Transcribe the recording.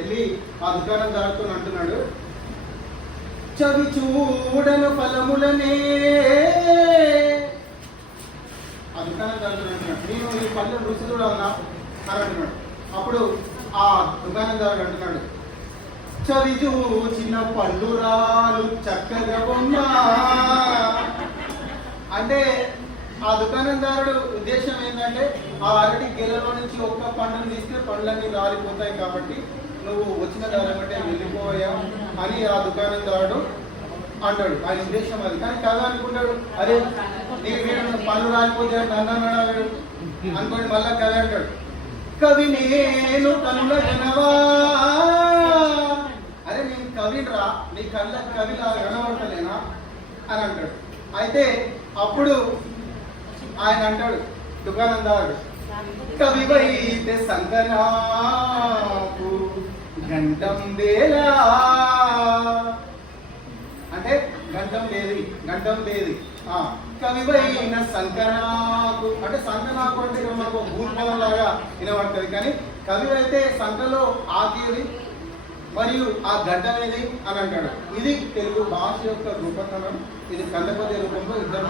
వెళ్ళి ఆ దుకాణం దాటుతూ అంటున్నాడు, చవి చూడను ఫలములనే. ఆ దుకాణం దాటుతున్నాడు, నేను ఈ పళ్ళు రుచి చూడాలన్నా అని అంటున్నాడు. అప్పుడు ఆ దుకాణందారుడు అంటున్నాడు, చవి చూచిన పళ్ళురాలు చక్కగా ఉన్నా. అంటే ఆ దుకాణందారుడు ఉద్దేశం ఏంటంటే, ఆ అరటి గెలలో నుంచి ఒక్క పండును తీస్తే పండ్లన్నీ రాలిపోతాయి కాబట్టి నువ్వు వచ్చిన దారి బట్టే వెళ్ళిపోయా అని ఆ దుకాణందారుడు అంటాడు. ఆయన ఉద్దేశం అది. కానీ కదా అనుకుంటాడు, అరే నీకు వీడు పళ్ళు రాలిపోతే అన్నాడు వీడు అనుకోండి, మళ్ళా కదా అంటాడు, కవి నేను కనుల జనవా. అరే నేను కవిరా, నీ కళ్ళ కవిలా కనబడతలేనా అని అంటాడు. అయితే అప్పుడు ఆయన అంటాడు దుకాణందారుడు, కవివైతే సంగనాకు గంటం వేలా. అంటే గంటం లేదు కవివైన సంకనాకు. అంటే సంకనాకు అంటే మనకు భూపదం లాగా వినబడుతుంది, కానీ కవి అయితే సంకలో ఆకేది మరియు ఆ గడ్డం ఏది అని అంటాడు. ఇది తెలుగు భాష యొక్క రూపకం. ఇది కందపద్య రూపంలో ఇద్దరు